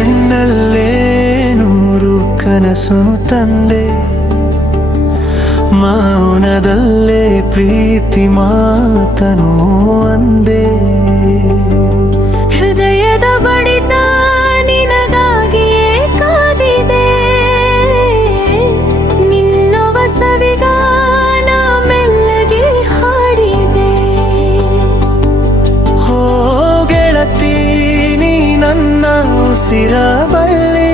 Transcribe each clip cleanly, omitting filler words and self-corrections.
ಕಣ್ಣಲ್ಲೇ ನೂರು ಕನಸು ತಂದೆ, ಮೌನದಲ್ಲೇ ಪ್ರೀತಿ ಮಾತನು ಅಂದೆ. ಹೃದಯದ ಬಡಿತ ನಿನಗಾಗಿಯೇ ಕಾದಿದೆ, ನಿನ್ನವ ಸವಿಗಾನ ಮೆಲ್ಲಗೆ ಹಾಡಿದೆ. ಹೋ ಗೆಳತಿ, ನೀ ನನ್ನ ಉಸಿರ ಬಳ್ಳಿ,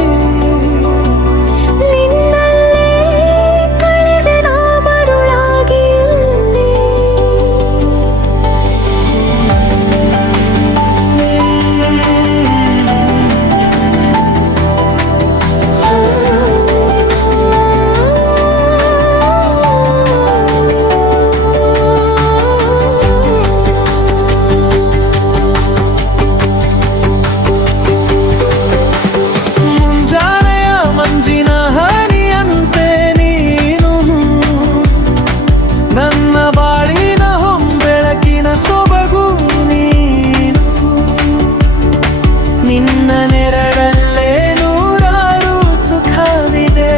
ನಿನ್ನ ನೆರಳಲ್ಲೇ ನೂರಾರು ಸುಖವಿದೆ.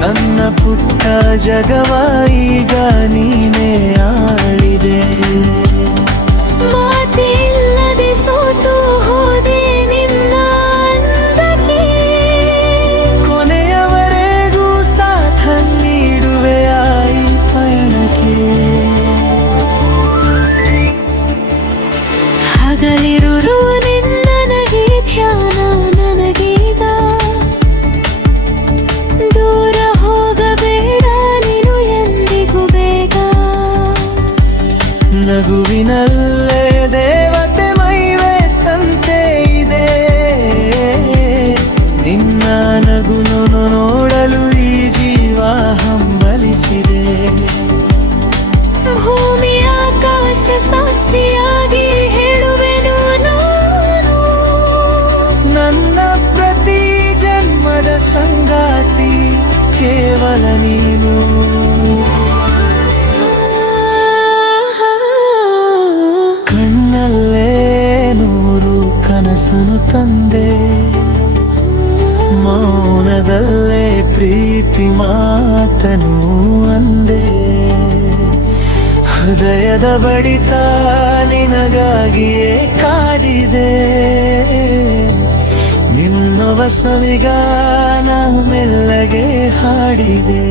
ನನ್ನ ಪುಟ್ಟ ಜಗವ ಈಗ ನೀನೇ ಆಳಿದೆ. ಮಾತಿಲ್ಲದೆ ಸೋತು ಹೋದೆ ನಿನ್ನ ಅಂದಕ್ಕೆ, ಕೊನೆಯವರೆಗೂ ಸಾಥ ನೀಡುವೆ ಈ ಪಯಣಕ್ಕೆ. ಹಗಲಿರುಳು ನಿನ್ನನಗೆ ಧ್ಯಾನ ನನಗೀಗ, ದೂರ ಹೋಗಬೇಡ ನೀನು ಎಂದಿಗೂ ಬೇಗ. ನಗುವಿನಲ್ಲೇ ದೇವತೆ ಮೈವೆ ತಂತೆ ಇದೆ, ನಿನ್ನ ನಗು ನೋಡಲು ಈ ಜೀವ ಹಂಬಲಿಸಿದೆ. ಭೂಮಿ ಆಕಾಶ ಸಾಕ್ಷಿಯಾಗಿ ಹೇಳುವೆನು ನಾನು, ನನ್ನ ಪ್ರತಿ ಜನ್ಮದ ಸಂಗಾತಿ ಕೇವಲ ನೀನು. ಕಣ್ಣಲ್ಲೇ ನೂರು ಕನಸನು ತಂದೆ, ಮೌನದಲ್ಲೇ ಪ್ರೀತಿ ಮಾತನು ಅಂದೆ. ಹೃದಯದ ಬಡಿತ ನಿನಗಾಗಿಯೇ ಕಾಡಿದೆ, ನಿನ್ನವ ಸವಿಗಾನ ಮೆಲ್ಲಗೆ ಹಾಡಿದೆ.